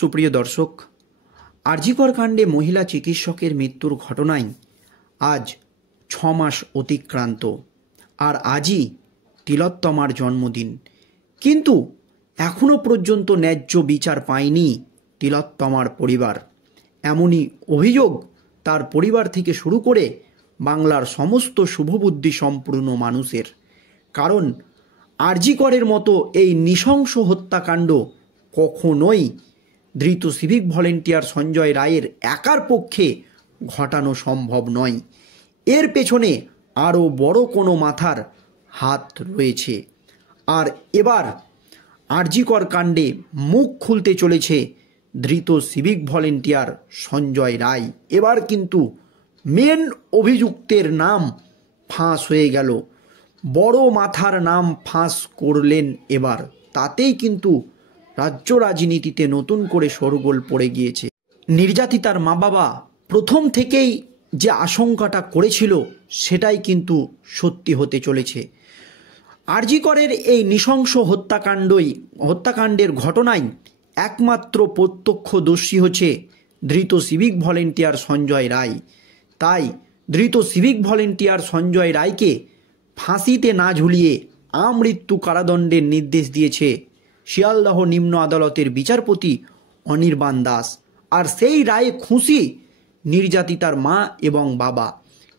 সুপ্রিয় দর্শক, আরজিকর কাণ্ডে মহিলা চিকিৎসকের মৃত্যুর ঘটনায় আজ 6 মাস অতিক্রান্ত, আর আজই তিলোত্তমার জন্মদিন। কিন্তু এখনও পর্যন্ত ন্যায্য বিচার পায়নি তিলোত্তমার পরিবার। এমনই অভিযোগ তার পরিবার থেকে শুরু করে বাংলার সমস্ত শুভবুদ্ধি সম্পূর্ণ মানুষের। কারণ আরজিকরের মতো এই নৃশংস হত্যাকাণ্ড কখনোই ধৃত সিভিক ভলেন্টিয়ার সঞ্জয় রায়ের একার পক্ষে ঘটানো সম্ভব নয়। এর পেছনে আরও বড় কোনো মাথার হাত রয়েছে। আর এবার আরজিকর কাণ্ডে মুখ খুলতে চলেছে ধৃত সিভিক ভলেন্টিয়ার সঞ্জয় রায়। এবার কিন্তু মেন অভিযুক্তের নাম ফাঁস হয়ে গেল, বড় মাথার নাম ফাঁস করলেন এবার। তাতেই কিন্তু রাজ্য রাজনীতিতে নতুন করে শোরগোল পড়ে গিয়েছে। নির্যাতিতার মা বাবা প্রথম থেকেই যে আশঙ্কাটা করেছিল সেটাই কিন্তু সত্যি হতে চলেছে। আরজিকরের এই নৃশংস হত্যাকাণ্ডের ঘটনায় একমাত্র প্রত্যক্ষদর্শী হচ্ছে ধৃত সিভিক ভলেন্টিয়ার সঞ্জয় রায়। তাই ধৃত সিভিক ভলেন্টিয়ার সঞ্জয় রায়কে ফাঁসিতে না ঝুলিয়ে আমৃত্যু কারাদণ্ডের নির্দেশ দিয়েছে শিয়ালদহ নিম্ন আদালতের বিচারপতি অনির্বাণ দাস। আর সেই রায়ে খুশি নির্যাতিতার মা এবং বাবা।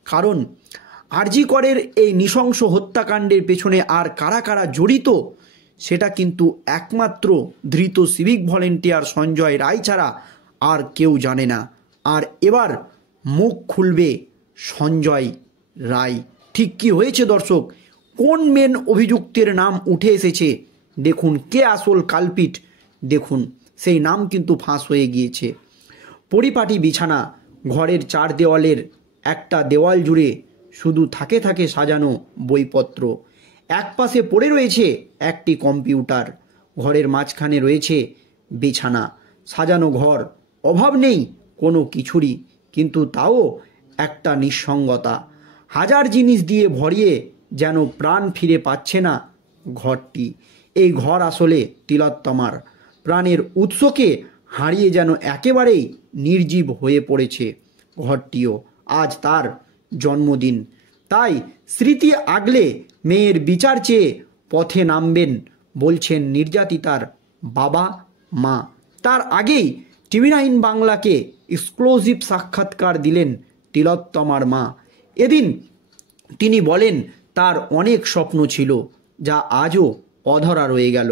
কারণ আরজিকরের এই নৃশংস হত্যাকাণ্ডের পেছনে আর কারা কারা জড়িত সেটা কিন্তু একমাত্র ধৃত সিভিক ভলেন্টিয়ার সঞ্জয় রায় ছাড়া আর কেউ জানে না। আর এবার মুখ খুলবে সঞ্জয় রায়। ঠিক কি হয়েছে দর্শক? কোন মেন অভিযুক্তের নাম উঠে এসেছে? দেখুন কে আসল কালপিট। দেখুন সেই নাম কিন্তু ফাঁস হয়ে গিয়েছে। পরিপাটি বিছানা, ঘরের 4 দেওয়ালের একটা দেওয়াল জুড়ে শুধু থাকে থাকে সাজানো বইপত্র। একপাশে পড়ে রয়েছে একটি কম্পিউটার, ঘরের মাঝখানে রয়েছে বিছানা, সাজানো ঘর, অভাব নেই কোনো কিছুরই, কিন্তু তাও একটা নিঃসঙ্গতা। হাজার জিনিস দিয়ে ভরিয়ে যেন প্রাণ ফিরে পাচ্ছে না ঘরটি। এই ঘর আসলে তিলোত্তমার প্রাণের উৎসকে হারিয়ে যেন একেবারেই নির্জীব হয়ে পড়েছে ঘরটিও। আজ তার জন্মদিন, তাই স্মৃতি আগলে মেয়ের বিচার চেয়ে পথে নামবেন বলছেন নির্যাতিতার বাবা মা। তার আগেই TV9 বাংলাকে এক্সক্লুসিভ সাক্ষাৎকার দিলেন তিলোত্তমার মা। এদিন তিনি বলেন তার অনেক স্বপ্ন ছিল যা আজও অধরা রয়ে গেল।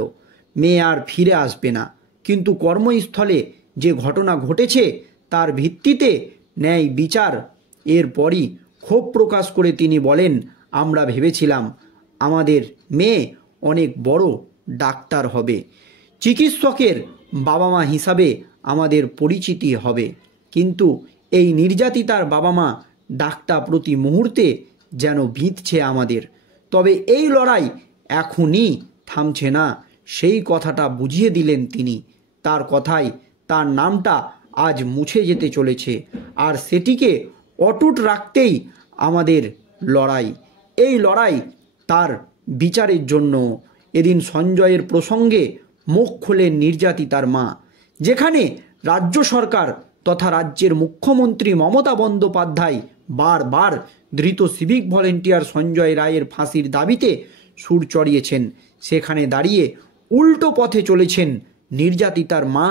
মেয়ে আর ফিরে আসবে না, কিন্তু কর্মস্থলে যে ঘটনা ঘটেছে তার ভিত্তিতে ন্যায় বিচার। এরপরই ক্ষোভ প্রকাশ করে তিনি বলেন, আমরা ভেবেছিলাম আমাদের মেয়ে অনেক বড় ডাক্তার হবে, চিকিৎসকের বাবা মা হিসাবে আমাদের পরিচিতি হবে, কিন্তু এই নির্যাতিতার বাবা মা ডাক্তার প্রতি মুহূর্তে যেন ভিঁধছে আমাদের। তবে এই লড়াই এখনই থামছে না, সেই কথাটা বুঝিয়ে দিলেন তিনি। তার কথায় তার নামটা আজ মুছে যেতে চলেছে, আর সেটিকে অটুট রাখতেই আমাদের লড়াই। এই লড়াই তার বিচারের জন্য। এদিন সঞ্জয়ের প্রসঙ্গে মুখ খোলেন নির্যাতিতার মা। যেখানে রাজ্য সরকার তথা রাজ্যের মুখ্যমন্ত্রী মমতা বন্দ্যোপাধ্যায় বারবার ধৃত সিভিক ভলেন্টিয়ার সঞ্জয় রায়ের ফাঁসির দাবিতে সুর চড়িয়েছেন, সেখানে দাঁড়িয়ে উল্টো পথে চলেছেন নির্যাতিতার মা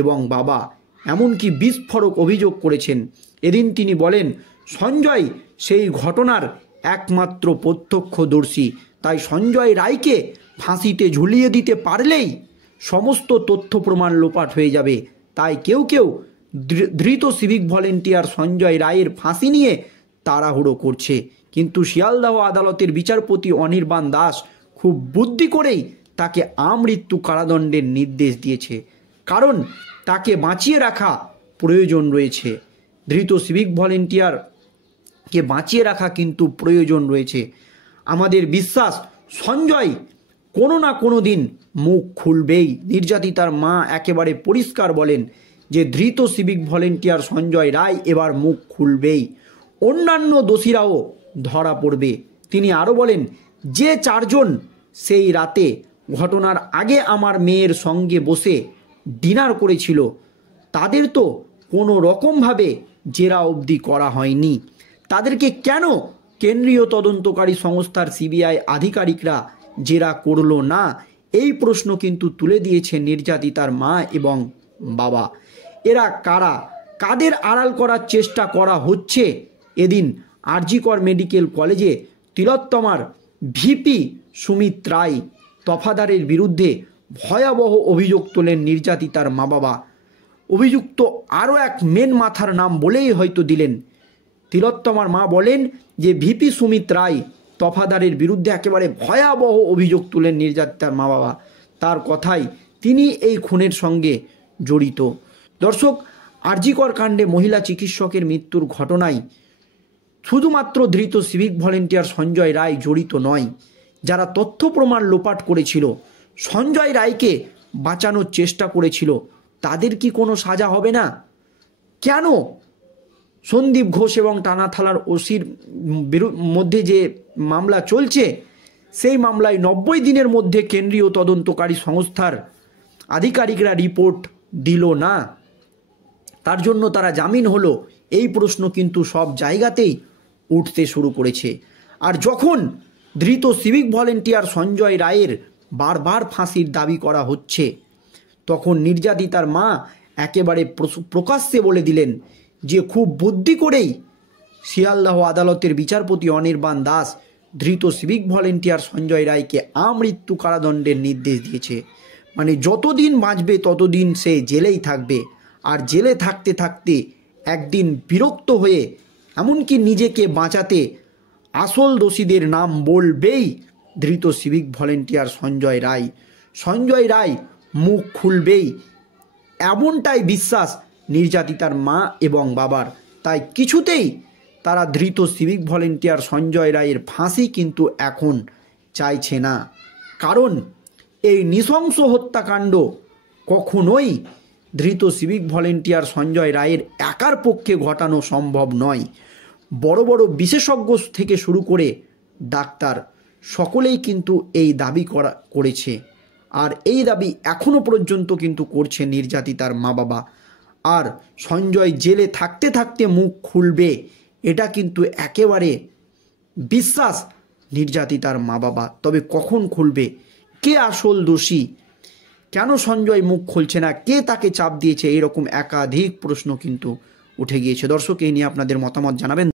এবং বাবা। এমনকি বিস্ফোরক অভিযোগ করেছেন। এদিন তিনি বলেন সঞ্জয় সেই ঘটনার একমাত্র প্রত্যক্ষদর্শী, তাই সঞ্জয় রায়কে ফাঁসিতে ঝুলিয়ে দিতে পারলেই সমস্ত তথ্য প্রমাণ লোপাট হয়ে যাবে। তাই কেউ কেউ ধৃত সিভিক ভলেন্টিয়ার সঞ্জয় রায়ের ফাঁসি নিয়ে তাড়াহুড়ো করছে, কিন্তু শিয়ালদহ আদালতের বিচারপতি অনির্বাণ দাস খুব বুদ্ধি করেই তাকে আমৃত্যু কারাদণ্ডের নির্দেশ দিয়েছে। কারণ তাকে বাঁচিয়ে রাখা প্রয়োজন রয়েছে। ধৃত সিভিক ভলেন্টিয়ারকে বাঁচিয়ে রাখা কিন্তু প্রয়োজন রয়েছে। আমাদের বিশ্বাস সঞ্জয় কোনো না কোনো দিন মুখ খুলবেই। নির্যাতিতার মা একেবারে পরিষ্কার বলেন যে ধৃত সিভিক ভলেন্টিয়ার সঞ্জয় রায় এবার মুখ খুলবেই, অন্যান্য দোষীরাও ধরা পড়বে। তিনি আরও বলেন যে 4 জন সেই রাতে ঘটনার আগে আমার মেয়ের সঙ্গে বসে ডিনার করেছিল তাদের তো কোনো রকমভাবে জেরা অবধি করা হয়নি। তাদেরকে কেন কেন্দ্রীয় তদন্তকারী সংস্থার সিবিআই আধিকারিকরা জেরা করলো না, এই প্রশ্ন কিন্তু তুলে দিয়েছে নির্যাতিতার মা এবং বাবা। এরা কারা, কাদের আড়াল করার চেষ্টা করা হচ্ছে? এদিন আরজিকর মেডিকেল কলেজে তিলোত্তমার ভিপি সুমিত রায় তফাদারের বিরুদ্ধে ভয়াবহ অভিযোগ তোলেন নির্যাতিতার মা বাবা। অভিযুক্ত আরও এক মেন মাথার নাম বলেই হয়তো দিলেন। তিলোত্তমার মা বলেন যে ভিপি সুমিত রায় তফাদারের বিরুদ্ধে একেবারে ভয়াবহ অভিযোগ তুলেন নির্যাতিতার মা বাবা। তার কথাই তিনি এই খুনের সঙ্গে জড়িত। দর্শক, আরজিকর কাণ্ডে মহিলা চিকিৎসকের মৃত্যুর ঘটনায় শুধুমাত্র ধৃত সিভিক ভলেন্টিয়ার সঞ্জয় রায় জড়িত নয়। যারা তথ্য প্রমাণ লোপাট করেছিল, সঞ্জয় রায়কে বাঁচানোর চেষ্টা করেছিল, তাদের কি কোনো সাজা হবে না? কেন সন্দীপ ঘোষ এবং টানা থানার ওসির মধ্যে যে মামলা চলছে, সেই মামলায় 90 দিনের মধ্যে কেন্দ্রীয় তদন্তকারী সংস্থার আধিকারিকরা রিপোর্ট দিল না, তার জন্য তারা জামিন হলো, এই প্রশ্ন কিন্তু সব জায়গাতেই উঠতে শুরু করেছে। আর যখন ধৃত সিভিক ভলেন্টিয়ার সঞ্জয় রায়ের বারবার ফাঁসির দাবি করা হচ্ছে, তখন নির্যাতিতার মা একেবারে প্রকাশ্যে বলে দিলেন যে খুব বুদ্ধি করেই শিয়ালদহ আদালতের বিচারপতি অনির্বাণ দাস ধৃত সিভিক ভলেন্টিয়ার সঞ্জয় রায়কে আমৃত্যু কারাদণ্ডের নির্দেশ দিয়েছে। মানে যতদিন বাঁচবে ততদিন সে জেলেই থাকবে, আর জেলে থাকতে থাকতে একদিন বিরক্ত হয়ে এমনকি নিজেকে বাঁচাতে আসল দোষীদের নাম বলবেই ধৃত সিভিক ভলেন্টিয়ার সঞ্জয় রায়। সঞ্জয় রায় মুখ খুলবেই, এমনটাই বিশ্বাস নির্যাতিতার মা এবং বাবার। তাই কিছুতেই তারা ধৃত সিভিক ভলেন্টিয়ার সঞ্জয় রায়ের ফাঁসি কিন্তু এখন চাইছে না, কারণ এই নৃশংস হত্যাকাণ্ড কখনোই ধৃত সিভিক ভলেন্টিয়ার সঞ্জয় রায়ের একার পক্ষে ঘটানো সম্ভব নয়। বড় বড় বিশেষজ্ঞ থেকে শুরু করে ডাক্তার সকলেই কিন্তু এই দাবি করেছে, আর এই দাবি এখনও পর্যন্ত কিন্তু করছে নির্যাতিতার মা বাবা। আর সঞ্জয় জেলে থাকতে থাকতে মুখ খুলবে, এটা কিন্তু একেবারে বিশ্বাস নির্যাতিতার মা বাবা। তবে কখন খুলবে, কে আসল দোষী, কেন সঞ্জয় মুখ খুলছে না, কে তাকে চাপ দিয়েছে, এরকম একাধিক প্রশ্ন কিন্তু উঠে গিয়েছে। দর্শক, এই নিয়ে আপনাদের মতামত জানাবেন।